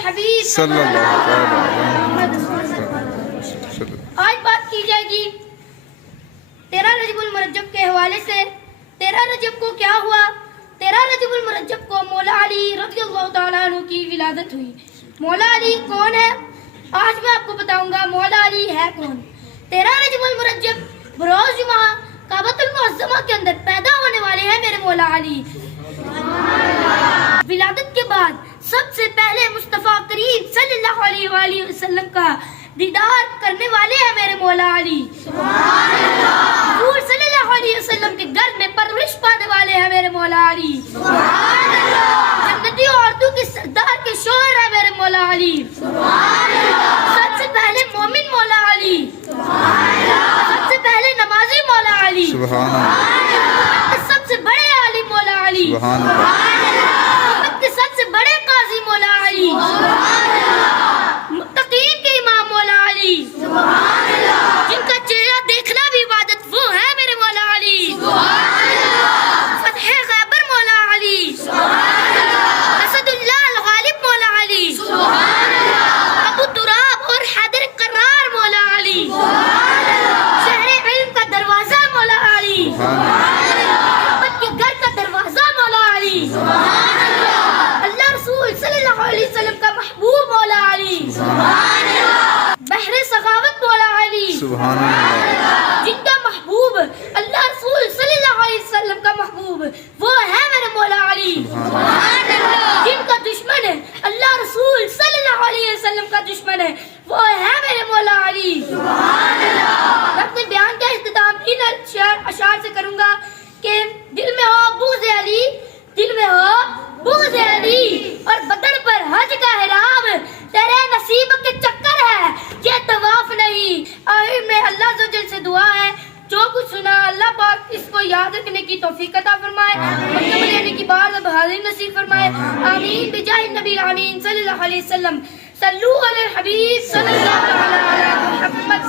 الحبیب صلی اللہ علیہ وسلم۔ آج بات کی جائے گی 13 رجب المرجب کے حوالے سے۔ 13 رجب کو کیا ہوا؟ 13 رجب المرجب کو مولا علی رضی اللہ تعالیٰ عنہ کی ولادت ہوئی۔ مولا علی کون ہے؟ آج میں آپ کو بتاؤں گا مولا علی ہے کون۔ 13 رجب المرجب بروز جمعہ کعبۃ المعظمہ کے اندر پیدا ہونے والے ہیں میرے مولا علی۔ ولادت کے بعد سب سے پہلے مصطفیٰ کریم صلی اللہ علیہ وآلہ وسلم کا دیدار کرنے والے ہیں میرے مولا علی۔ حضور صلی اللہ علیہ وسلم کے گھر میں پرورش پانے والے ہیں میرے مولا علی۔ جنتی عورتوں کے سردار کے شوہر ہیں میرے مولا علی۔ سب سے پہلے مومن مولا علی، سب سے پہلے نمازی مولا علی، سبحان اللہ، سب سے بڑے عالم مولا علی، سبحان اللہ، سب سے بڑے قاضی مولا علی، متقین کے امام مولا علی، جن کا چہرہ دیکھنا بھی عبادت، وہ ہے میرے مولا علی۔ فتح خیبر مولا علی، اسد اللہ الغالب مولا علی، ابو تراب اور حیدر قرار مولا علی، شہر علم کا دروازہ مولا علی، محبت کے گھر کا دروازہ مولا علی، اللہ رسول صلی اللہ علیہ وسلم کا محبوب مولا علی، بحر سخاوت مولا علی، سبحان اللہ، جن کا محبوب اللہ رسول صلی اللہ علیہ وسلم کا محبوب وہ ہے میرے مولا علی، جن کا دشمن اللہ رسول صلی اللہ علیہ وسلم کا دشمن ہے وہ ہے میرے مولا علی۔ میں اپنے بیان کا اختتام ان اشعار سے کروں گا کہ دل میں ہو بغض علی، دل میں ہو بغض علی، اور بدن پر حج کا احرام، تیرے نصیب کے چکر ہے یہ طواف نہیں۔ آخر میں اللہ عز و جل سے دعا ہے جو کچھ سنا اللہ پاک اس کو یاد رکھنے کی توفیق عطا فرمائے، مکتب لینے کی بار اب حاضری نصیب فرمائے، آمین بجاہ النبی الامین صلی اللہ علیہ وسلم۔ صلو علی الحبیب صلی اللہ علیہ محمد۔